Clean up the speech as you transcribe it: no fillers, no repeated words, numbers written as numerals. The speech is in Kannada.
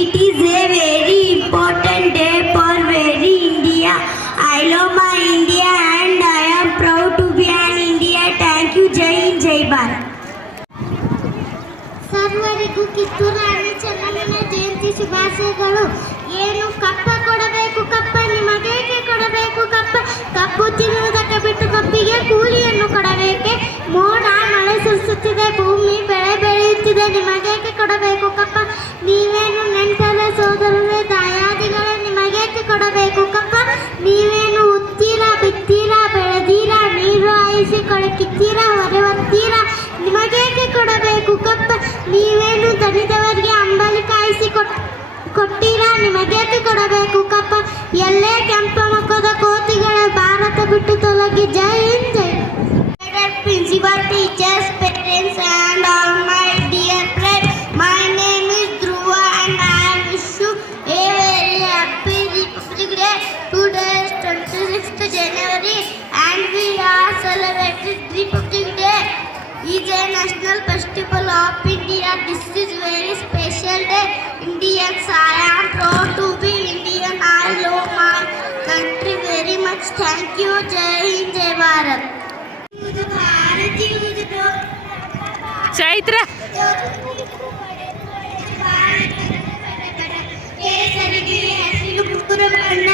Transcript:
It is a very important day for very India. I love my India and I am proud to be an India. Thank you. Jai Hind, Jai Bharat. ಸರ್ವರಿಗೂ ಕಿತ್ತೂರು ರಾಣಿ ಚೆನ್ನಮ್ಮನ ಜಯಂತಿ ಶುಭಾಶಯಗಳು. ಏನು ಕಪ್ಪ ಕೊಡಬೇಕು ಕಪ್ಪ, ನಿಮಗೇಕೆ ಕೊಡಬೇಕು ಕಪ್ಪ? ಕಬ್ಬು ತಿನ್ನುವುದಕ್ಕೆ ಬಿಟ್ಟು ಕಬ್ಬಿಗೆ ಕೂಲಿಯನ್ನು ಕೊಡಬೇಕೆ? ಮೋಡ ಮಳೆ ಸುರಿಸುತ್ತಿದೆ, ಭೂಮಿ ಬೆಳೆ ಬೆಳೆಯುತ್ತಿದೆ, ನಿಮಗೇಕೆ ಕೊಡಬೇಕು ಕಪ್ಪ? ನೀವೇನು ನೆಂಟರೇ ಸೋದರರೇ ದಾಯಾದಿಗಳೇ, ನಿಮಗೇಕೆ ಕೊಡಬೇಕು ಕಪ್ಪ? ನೀವೇನು ಉತ್ತೀರಾ ಬಿತ್ತೀರಾ ಬೆಳೆದೀರಾ, ನೀರು ಹಾಯಿಸಿ ಕೊಳಕಿತ್ತೀರಾ ಹೊರೆ ಹೊತ್ತೀರಾ, ನಿಮಗೇಕೆ ಕೊಡಬೇಕು ಕಪ್ಪ? ನೀವೇನು ದಣಿದವರಿಗೆ ಅಂಬಲಿ ಕಾಯಿಸಿ ಕೊಟ್ಟಿರಾ, ನಿಮಗೇಕೆ ಕೊಡಬೇಕು ಕಪ್ಪ? ಎಲ್ಲೇ ಕೆಂಪ ಮುಖದ ಕೋತಿಗಳ ಭಾರತ ಬಿಟ್ಟು ತೊಲಗಿ. Jai Hind, Jai principal, teachers, parents and all my dear friends, my name is Dhruva and I wish you a very happy Republic Day. Today is 26th January and we are celebrating Republic Day. Is a national festival of India. This is very special day. Indians, I am proud to be Indian. I love my country very much. Thank you. Jai Hind, Jai Bharat. Chaitra ಕೇಸರಿಗೆ ಹಸಿರು ಬಣ್ಣ